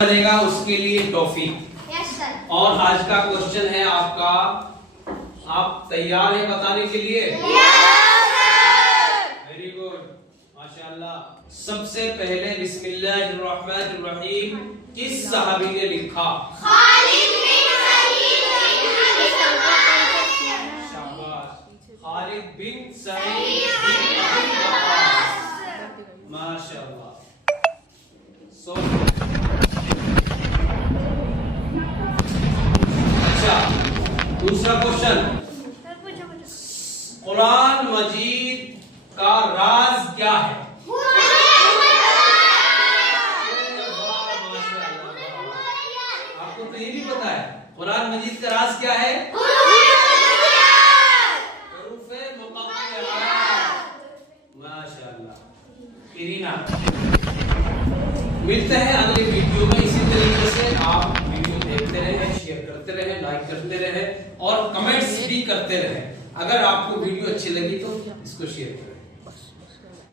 बनेगा उसके लिए टॉफी। Yes sir. और आज का क्वेश्चन है आपका, आप तैयार हैं बताने के लिए? Yes sir. वेरी गुड, माशाल्लाह। सबसे पहले बिस्मिल्लाहिर्रहमानिर्रहीम किस सहाबी ने लिखा? खालिद बिन सईद। शाबाश, खालिद बिन सईद बिन अबी वक्कास। माशाल्लाह। दूसरा क्वेश्चन, कुरान मजीद का राज क्या है? आपको तो ये भी पता है, कुरान मजीद का राज क्या है? हुरूफ़े मुक़त्तअत। माशाअल्लाह। इरीना, मिलते हैं अगले वीडियो में। इसी तरीके से आप वीडियो देखते रहें, शेयर करते रहें, लाइक करते रहें और कमेंट्स भी करते रहें। अगर आपको वीडियो अच्छी लगी तो इसको शेयर करें।